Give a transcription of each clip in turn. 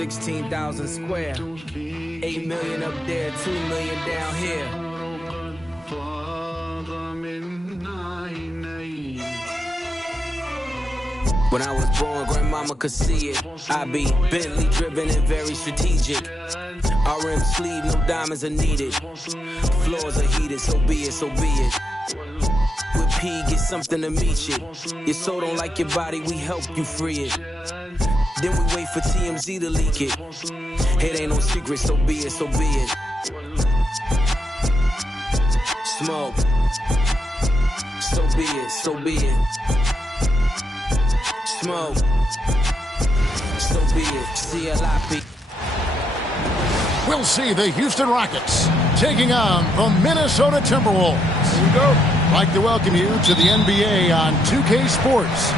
16,000 square. 8 million up there, 2 million down here. When I was born, grandmama could see it. I be Bentley driven and very strategic. RM sleeve, no diamonds are needed. Floors are heated, so be it, so be it. With P, get something to meet you. Your soul don't like your body, we help you free it. Then we wait for TMZ to leak it. It ain't no secret, so be it, so be it. Smoke. So be it, so be it. Smoke. So be it. CLIP. We'll see the Houston Rockets taking on the Minnesota Timberwolves. Here we go. I'd like to welcome you to the NBA on 2K Sports.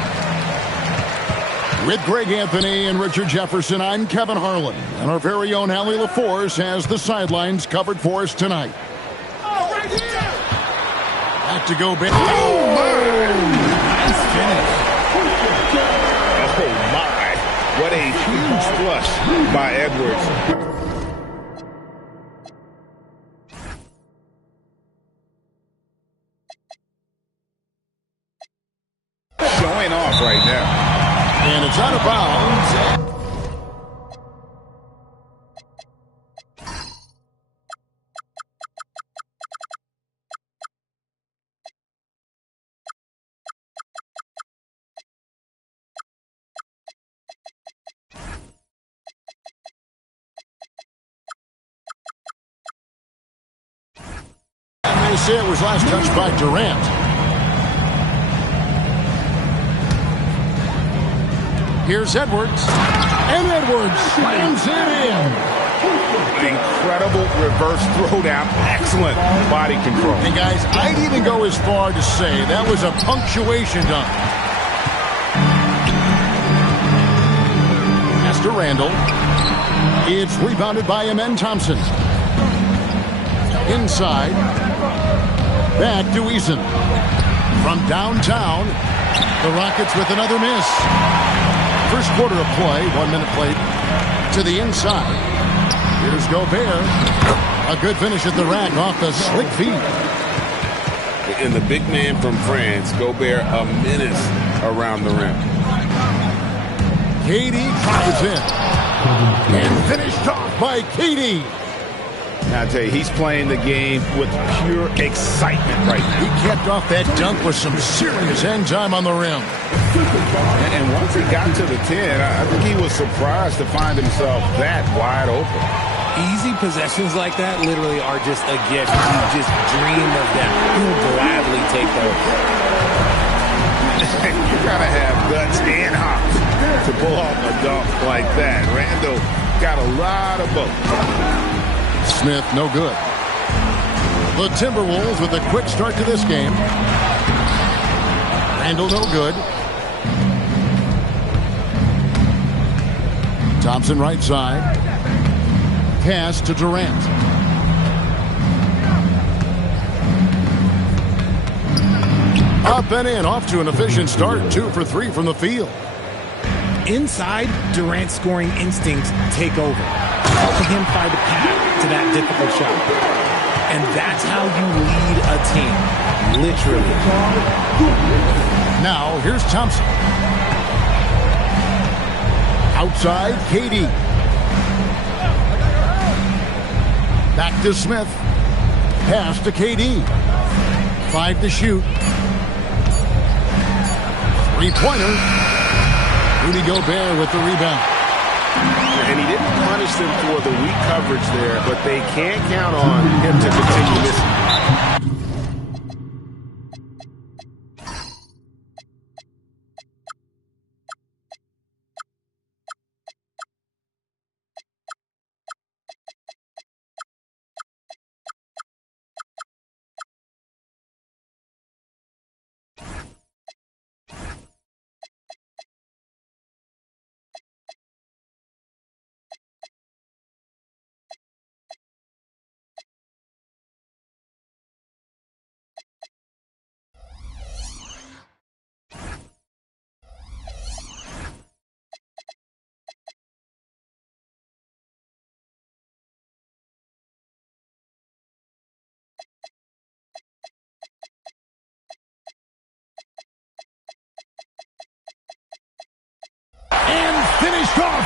With Greg Anthony and Richard Jefferson, I'm Kevin Harlan. And our very own Allie LaForce has the sidelines covered for us tonight. Oh, right here! Back to go, baby. Oh, my! Nice finish. Oh, my. What a huge flush by Edwards. Going off right now. And it's out of bounds. And they say it was last touched by Durant. Here's Edwards, and Edwards slams it in. Incredible reverse throwdown. Excellent body control. And guys, I'd even go as far to say that was a punctuation dunk. Pass to Randall. It's rebounded by Amen Thompson. Inside. Back to Eason. From downtown, the Rockets with another miss. First quarter of play, 1 minute played to the inside. Here's Gobert. A good finish at the rack off the slick feet. And the big man from France, Gobert, a menace around the rim. KD drives in. And finished off by KD. Now, I tell you, he's playing the game with pure excitement right now. He kept off that dunk with some serious end time on the rim. And once he got to the 10, I think he was surprised to find himself that wide open. Easy possessions like that literally are just a gift. You just dream of them. You'll gladly take those. You gotta have guts and hops to pull off a dunk like that. Randall got a lot of both. Smith, no good. The Timberwolves with a quick start to this game. Randall, no good. Thompson right side. Pass to Durant. Up and in, off to an efficient start. 2 for 3 from the field. Inside, Durant's scoring instincts take over, helping him find a path to that difficult shot. And that's how you lead a team, literally. Now, here's Thompson. Outside, KD. Back to Smith. Pass to KD. 5 to shoot. Three-pointer. Rudy Gobert with the rebound. And he didn't punish them for the weak coverage there, but they can't count on him to continue this.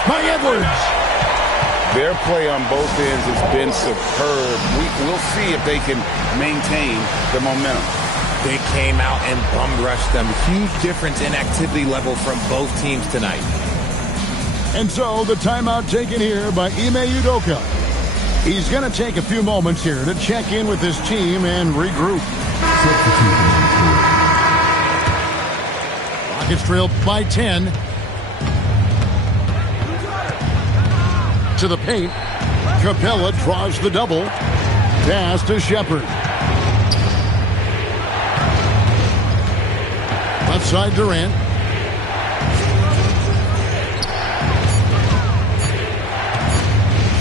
by Edwards. Their play on both ends has been superb. We'll see if they can maintain the momentum. They came out and bum rushed them. Huge difference in activity level from both teams tonight. And so the timeout taken here by Ime Udoka. He's going to take a few moments here to check in with his team and regroup. Rockets trail by 10. To the paint. Capella draws the double. Pass to Shepard. Left side Durant.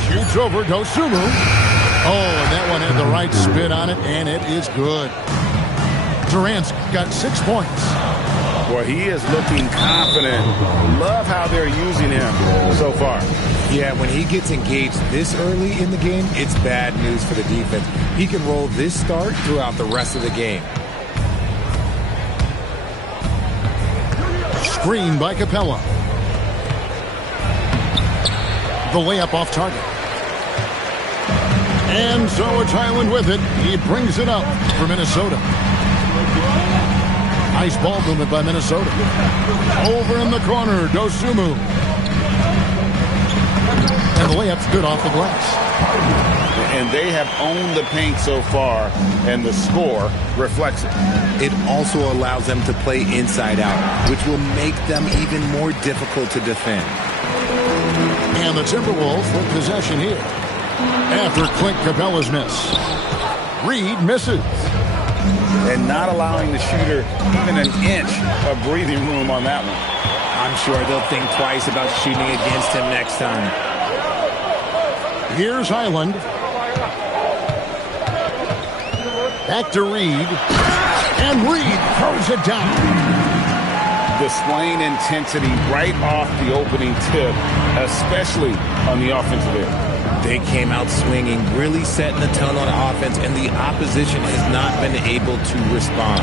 Shoots over Dosunmu. Oh, and that one had the right spin on it, and it is good. Durant's got 6 points. Boy, he is looking confident. Love how they're using him so far. Yeah, when he gets engaged this early in the game, it's bad news for the defense. He can roll this start throughout the rest of the game. Screen by Capella. The layup off target. And so it's Highland with it. He brings it up for Minnesota. Nice ball movement by Minnesota. Over in the corner, Dosunmu. And the layup's good off the glass. And they have owned the paint so far, and the score reflects it. It also allows them to play inside out, which will make them even more difficult to defend. And the Timberwolves with possession here. After Clint Capella's miss. Reed misses. And not allowing the shooter even an inch of breathing room on that one. I'm sure they'll think twice about shooting against him next time. Here's Highland. Back to Reed. And Reed throws it down. Displaying intensity right off the opening tip, especially on the offensive end. They came out swinging, really setting the tone on offense, and the opposition has not been able to respond.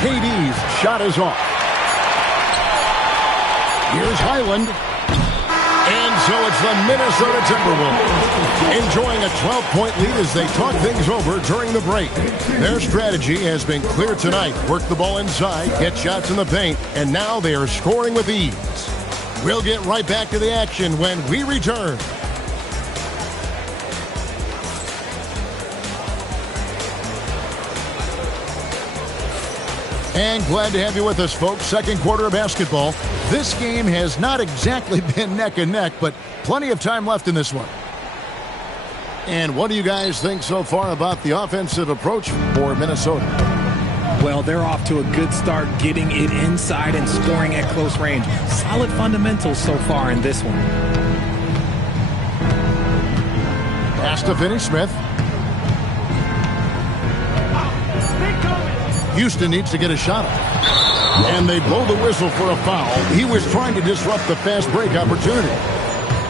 KD's shot is off. Here's Highland. And so it's the Minnesota Timberwolves enjoying a 12-point lead as they talk things over during the break. Their strategy has been clear tonight. Work the ball inside, get shots in the paint, and now they are scoring with ease. We'll get right back to the action when we return. And glad to have you with us, folks. Second quarter of basketball. This game has not exactly been neck and neck, but plenty of time left in this one. And what do you guys think so far about the offensive approach for Minnesota? Well, they're off to a good start, getting it inside and scoring at close range. Solid fundamentals so far in this one. Pass to Finney-Smith. Houston needs to get a shot up. And they blow the whistle for a foul. He was trying to disrupt the fast break opportunity.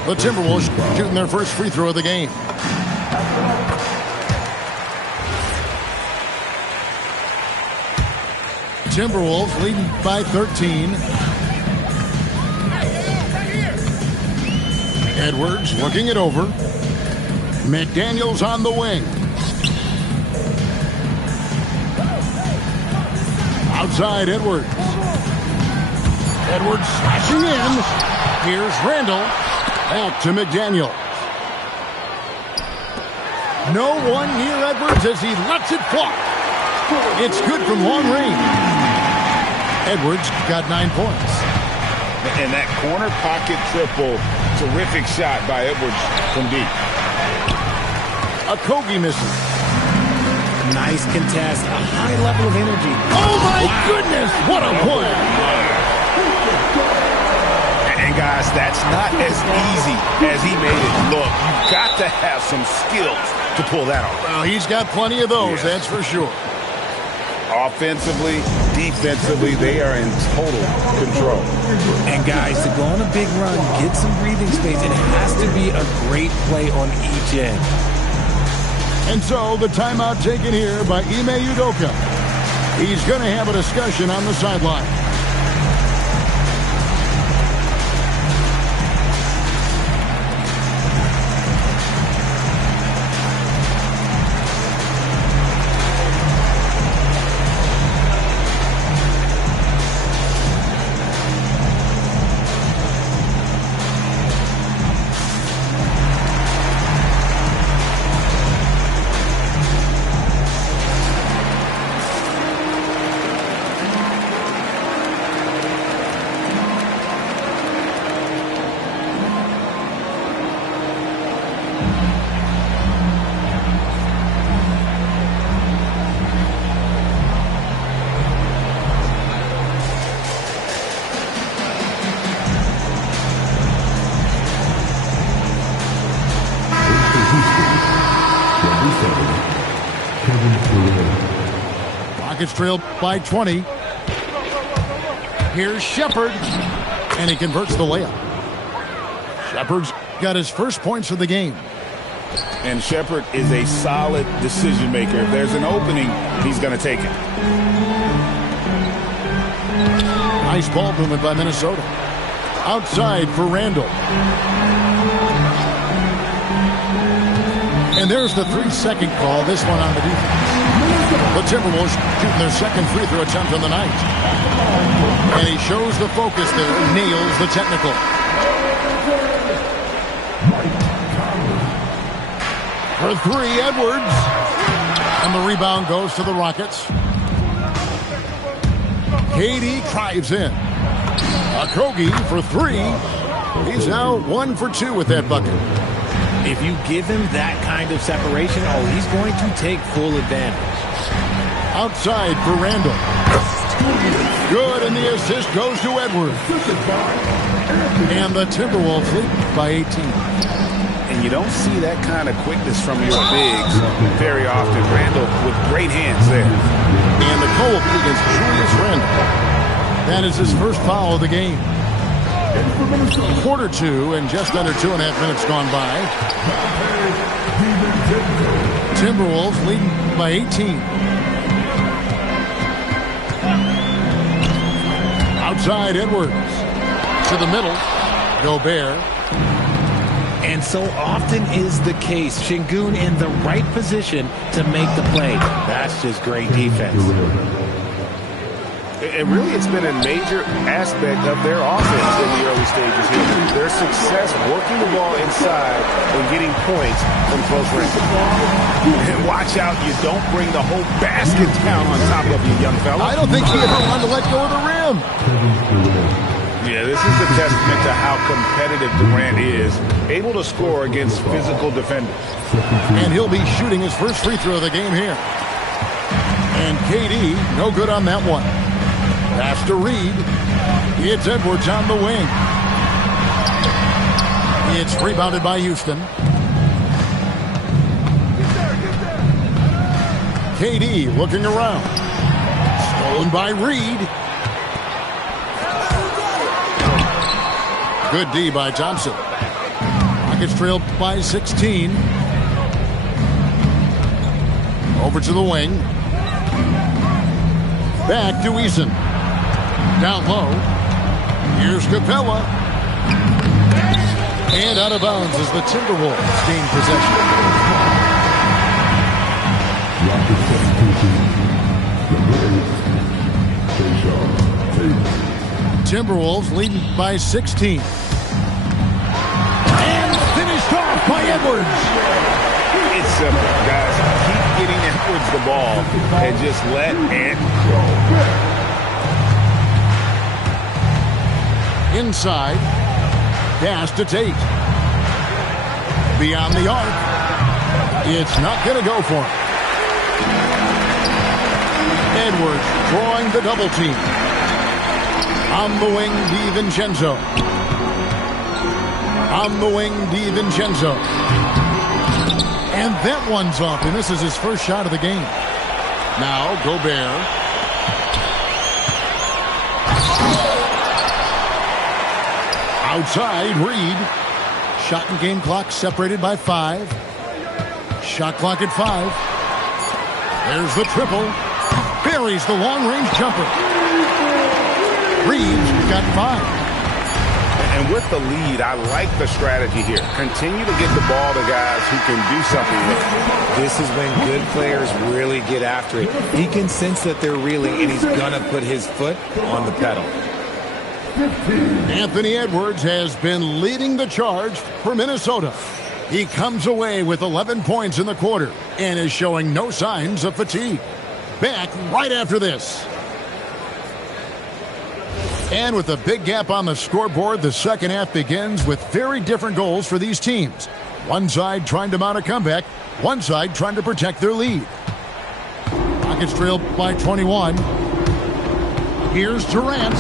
The Timberwolves shooting their first free throw of the game. Timberwolves leading by 13. Edwards looking it over. McDaniels on the wing. Outside Edwards. Edwards slashing in. Here's Randall. Back to McDaniel. No one near Edwards as he lets it fly. It's good from long range. Edwards got 9 points. And that corner pocket triple, terrific shot by Edwards from deep. Okogie misses. Nice contest, a high level of energy. Oh my goodness, what a play! And guys, that's not as easy as he made it look. You've got to have some skills to pull that off. Well, he's got plenty of those, that's for sure. Offensively, defensively, they are in total control. And guys, to go on a big run, get some breathing space, it has to be a great play on each end. And so the timeout taken here by Ime Udoka. He's going to have a discussion on the sideline. Rockets trail by 20. Here's Shepard, and he converts the layup. Shepard's got his first points of the game. And Shepard is a solid decision maker. If there's an opening, he's going to take it. Nice ball movement by Minnesota. Outside for Randall. And there's the 3-second call, this one on the defense. The Timberwolves shooting their second free throw attempt on the night. And he shows the focus there, nails the technical. For three, Edwards. And the rebound goes to the Rockets. KD drives in. Okogie for three. He's now 1 for 2 with that bucket. If you give him that kind of separation, he's going to take full advantage. Outside for Randall. Good, and the assist goes to Edwards. And the Timberwolves lead by 18. And you don't see that kind of quickness from your bigs very often. Randall with great hands there. And the call against Julius Randall. That is his first foul of the game. Quarter 2 and just under 2.5 minutes gone by. Timberwolves leading by 18. Outside Edwards. To the middle. Gobert. And so often is the case. Şengün in the right position to make the play. That's just great defense. And really, it's been a major aspect of their offense in the early stages here. Their success working the ball inside and getting points from close range. And watch out, you don't bring the whole basket down on top of you, young fella. I don't think he ever wanted to let go of the rim. Yeah, this is a testament to how competitive Durant is, able to score against physical defenders. And he'll be shooting his first free throw of the game here. And KD, no good on that one. Pass to Reed. It's Edwards on the wing. It's rebounded by Houston. KD looking around. Stolen by Reed. Good D by Thompson. Rockets trail by 16. Over to the wing. Back to Eason. Down low. Here's Capella. And out of bounds as the Timberwolves gain possession. Timberwolves leading by 16. And finished off by Edwards. It's simple, guys. Keep getting Edwards the ball and just let it go. Inside. Pass to Tate. Beyond the arc. It's not going to go for him. Edwards drawing the double team. On the wing, DiVincenzo. On the wing, DiVincenzo. And that one's off, and this is his first shot of the game. Now, Gobert. Outside, Reed. Shot and game clock separated by 5. Shot clock at 5. There's the triple. Buries the long-range jumper. Reed's got 5. And with the lead, I like the strategy here. Continue to get the ball to guys who can do something with it. This is when good players really get after it. He can sense that they're reeling, and he's going to put his foot on the pedal. Anthony Edwards has been leading the charge for Minnesota. He comes away with 11 points in the quarter and is showing no signs of fatigue. Back right after this. And with a big gap on the scoreboard, the second half begins with very different goals for these teams. One side trying to mount a comeback, one side trying to protect their lead. Rockets trail by 21. Here's Durant.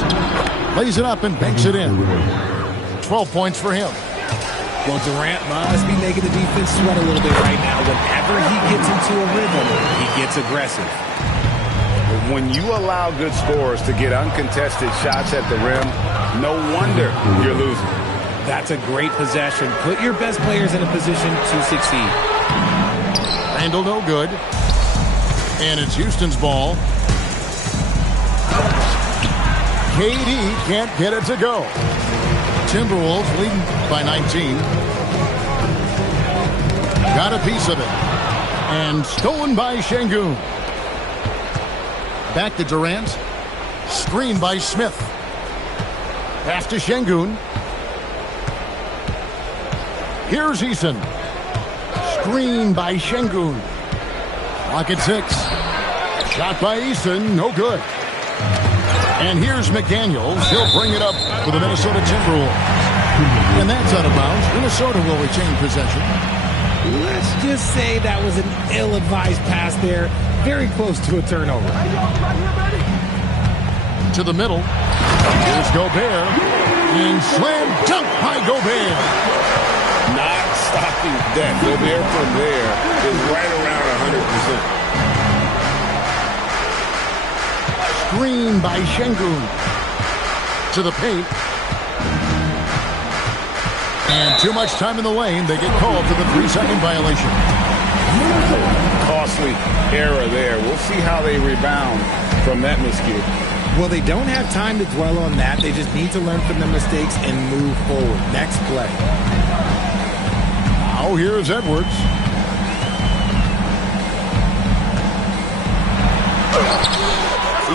Lays it up and banks it in. 12 points for him. Well, Durant must be making the defense sweat a little bit right now. Whenever he gets into a rhythm, he gets aggressive. When you allow good scorers to get uncontested shots at the rim, no wonder you're losing. That's a great possession. Put your best players in a position to succeed. Handle no good. And it's Houston's ball. KD can't get it to go. Timberwolves leading by 19. Got a piece of it. And stolen by Şengün. Back to Durant. Screen by Smith. Pass to Şengün. Here's Eason. Screen by Şengün. Clock at 6. Shot by Eason. No good. And here's McDaniels. He'll bring it up for the Minnesota Timberwolves. And that's out of bounds. Minnesota will retain possession. Let's just say that was an ill-advised pass there. Very close to a turnover. To the middle. Here's Gobert. And slam dunk by Gobert. Not stopping that. Gobert from there is right around 100%. Screen by Şengün. To the paint. And too much time in the lane. They get called for the 3-second violation. Costly error there. We'll see how they rebound from that miscue. Well, they don't have time to dwell on that. They just need to learn from their mistakes and move forward. Next play. Now here's Edwards.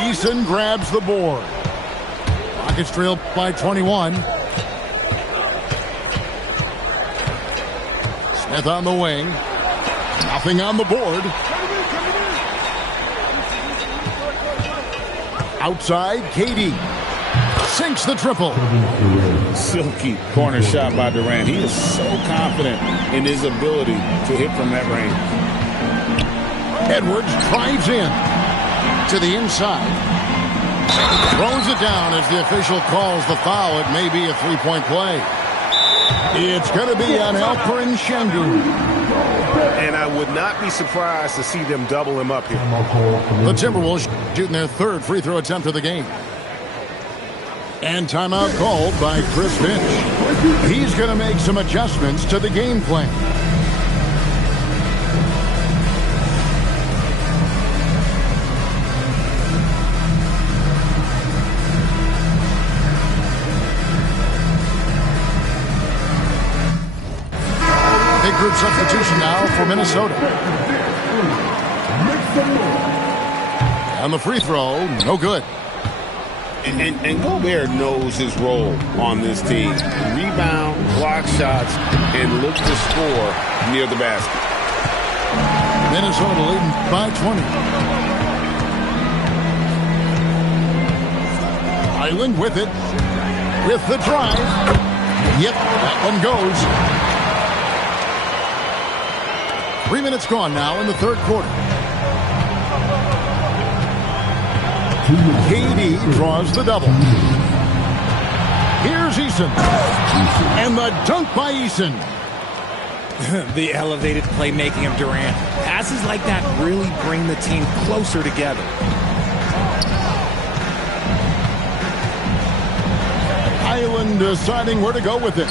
Eason grabs the board. Rockets trail by 21. Smith on the wing. Nothing on the board. Outside, KD. Sinks the triple. Silky corner shot by Durant. He is so confident in his ability to hit from that range. Edwards drives in to the inside. Throws it down as the official calls the foul. It may be a three-point play. It's going to be on Alperen Şengün. And I would not be surprised to see them double him up here. The Timberwolves shooting their third free throw attempt of the game. And timeout called by Chris Finch. He's going to make some adjustments to the game plan. Big group substitution now for Minnesota. And the free throw, no good. And Gobert knows his role on this team. Rebound, block shots, and look to score near the basket. Minnesota leading by 20. Island with it. With the drive. Yep, that one goes. 3 minutes gone now in the third quarter. KD draws the double. Here's Eason. And the dunk by Eason. The elevated playmaking of Durant. Passes like that really bring the team closer together. Island deciding where to go with it.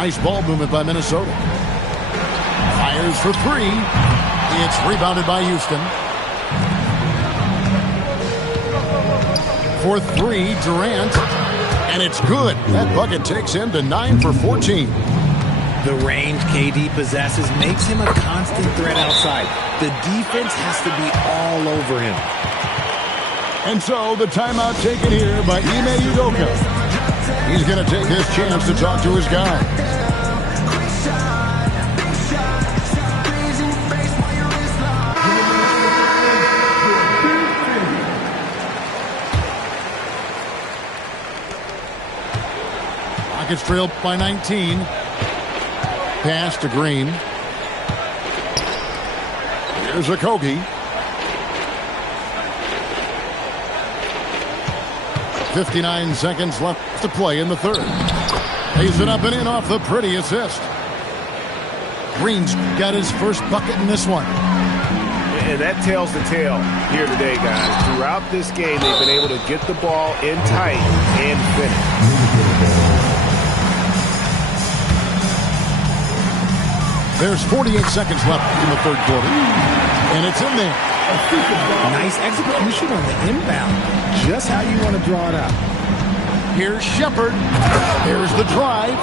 Nice ball movement by Minnesota. Fires for three. It's rebounded by Houston. For three, Durant. And it's good. That bucket takes him to 9 for 14. The range KD possesses makes him a constant threat outside. The defense has to be all over him. And so the timeout taken here by Ime Udoka. He's going to take his chance to talk to his guy. Rockets trail by 19. Pass to Green. Here's Okogie. 59 seconds left to play in the third. Lays it up and in off the pretty assist. Green's got his first bucket in this one. And that tells the tale here today, guys. Throughout this game, they've been able to get the ball in tight and finish. There's 48 seconds left in the third quarter. And it's in there. Nice execution on the inbound. Just how you want to draw it up. Here's Shepard. There's the drive.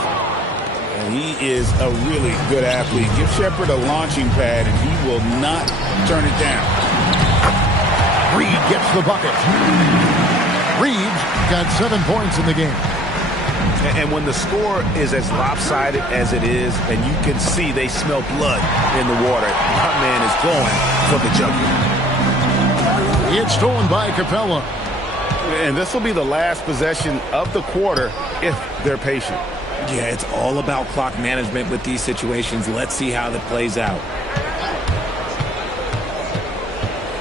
And he is a really good athlete. Give Shepard a launching pad, and he will not turn it down. Reed gets the bucket. Reed's got 7 points in the game. And when the score is as lopsided as it is, and you can see they smell blood in the water, my man is going for the jugular. It's stolen by Capella. And this will be the last possession of the quarter if they're patient. Yeah, it's all about clock management with these situations. Let's see how that plays out.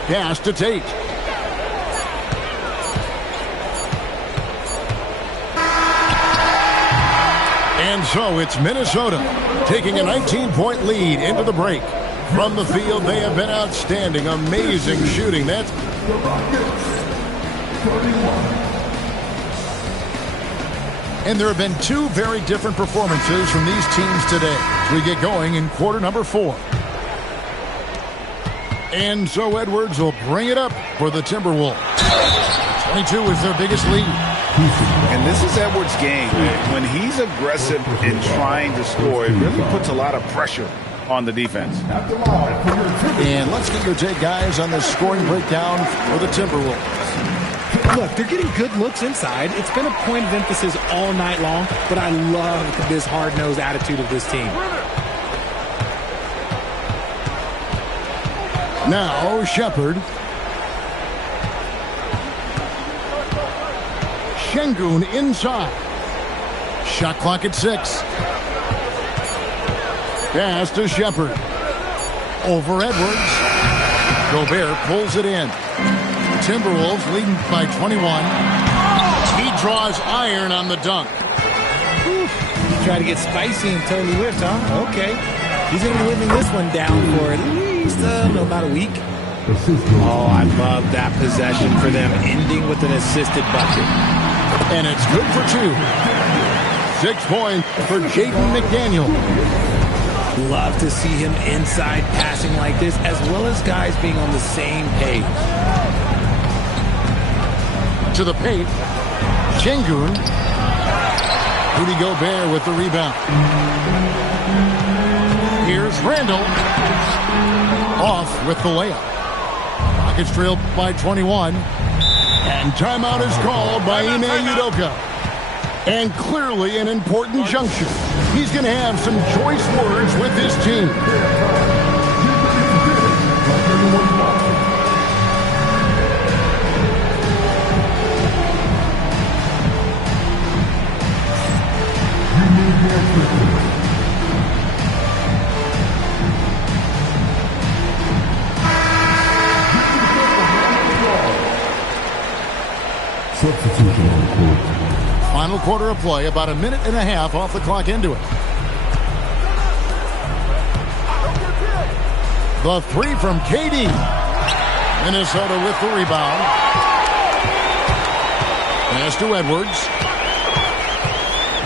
Pass to Tate. And so it's Minnesota taking a 19-point lead into the break. From the field, they have been outstanding. Amazing shooting. That's and there have been 2 very different performances from these teams today as we get going in quarter number 4. And so Edwards will bring it up for the Timberwolves. 22 is their biggest lead. And this is Edwards' game. When he's aggressive in trying to score, it really puts a lot of pressure on the defense. And let's get your take, guys, on the scoring breakdown for the Timberwolves. Look, they're getting good looks inside. It's been a point of emphasis all night long, but I love this hard-nosed attitude of this team. Now, Shepard. Şengün inside. Shot clock at 6. Pass to Shepard. Over Edwards. Gobert pulls it in. Timberwolves leading by 21. He draws iron on the dunk. Try to get spicy and totally whipped, huh? Okay. He's going to be living this one down for at least about a week. Oh, I love that possession for them, ending with an assisted bucket. And it's good for 2. 6 points for Jaden McDaniel. Love to see him inside passing like this, as well as guys being on the same page. To the paint. Şengün. Rudy Gobert with the rebound. Here's Randall. Off with the layup. Rockets trailed by 21. And timeout is called by Ime Udoka. And clearly an important juncture. He's going to have some choice words with his team. Substitution on the court. Final quarter of play, about a minute and a half off the clock into it. The 3 from KD. Minnesota with the rebound. Pass to Edwards.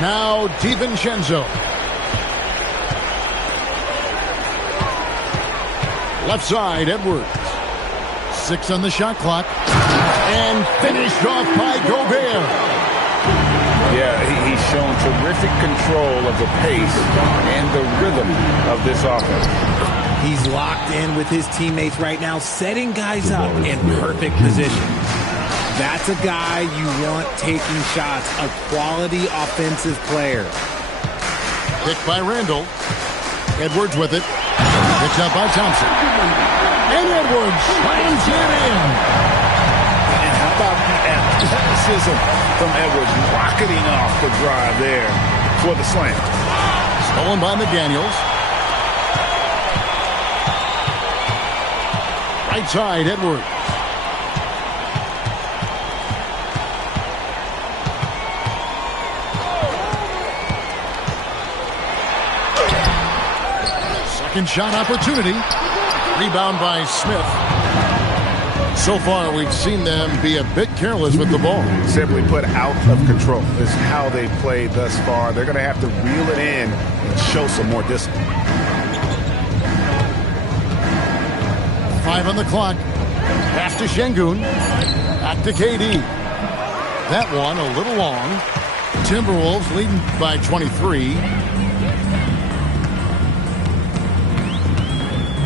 Now DiVincenzo. Left side, Edwards. 6 on the shot clock. And finished off by Gobert. Yeah, he's shown terrific control of the pace and the rhythm of this offense. He's locked in with his teammates right now, setting guys up in perfect position. That's a guy you want taking shots, a quality offensive player. Picked by Randall. Edwards with it. Picked up by Thompson. And Edwards slams it in. And how about the athleticism from Edwards rocketing off the drive there for the slam. Stolen by McDaniels. Right side, Edwards. Second shot opportunity. Rebound by Smith. So far, we've seen them be a bit careless with the ball. Simply put, out of control is how they played thus far. They're going to have to reel it in and show some more discipline. 5 on the clock. Pass to Şengün. Back to KD. That one a little long. Timberwolves leading by 23.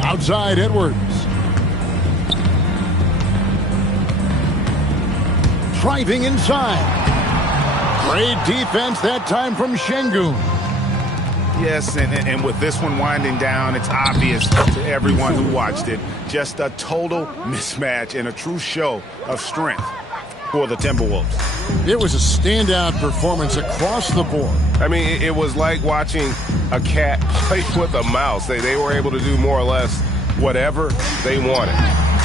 Outside Edwards. Driving inside. Great defense that time from Şengün. Yes, and with this one winding down, it's obvious to everyone who watched it. Just a total mismatch and a true show of strength for the Timberwolves. It was a standout performance across the board. I mean, it was like watching a cat play with a mouse. They were able to do more or less whatever they wanted.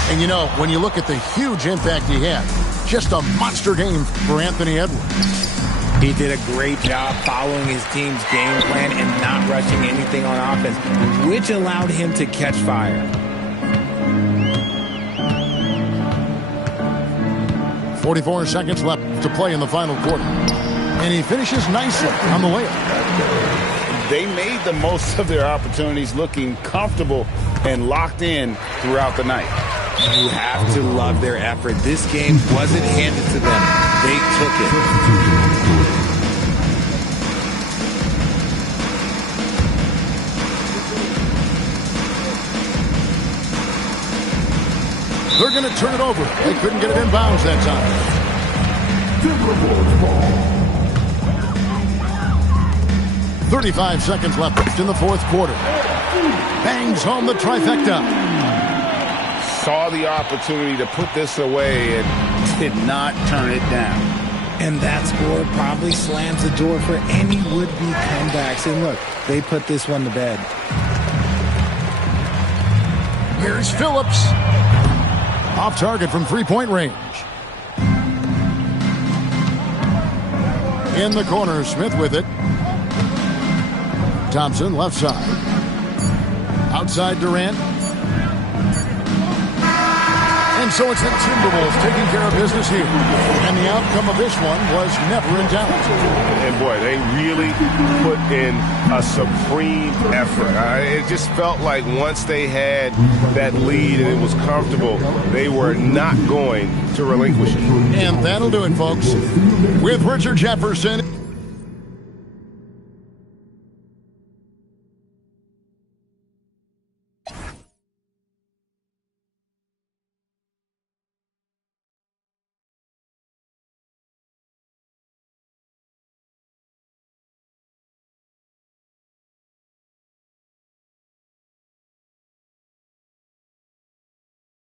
And, you know, when you look at the huge impact he had, just a monster game for Anthony Edwards. He did a great job following his team's game plan and not rushing anything on offense, which allowed him to catch fire. .44 seconds left to play in the final quarter. And he finishes nicely on the layup. They made the most of their opportunities, looking comfortable and locked in throughout the night. You have to love their effort. This game wasn't handed to them. They took it. They're going to turn it over. They couldn't get it in bounds that time. 35 seconds left in the fourth quarter. Bangs home the trifecta. Saw the opportunity to put this away and did not turn it down. And that score probably slams the door for any would-be comebacks. And look, they put this one to bed. Here's Phillips. Off target from three-point range. In the corner, Smith with it. Thompson, left side. Outside Durant. And so it's the Timberwolves taking care of business here. And the outcome of this one was never in doubt. And boy, they really put in a supreme effort. It just felt like once they had that lead and it was comfortable, they were not going to relinquish it. And that'll do it, folks. With Richard Jefferson.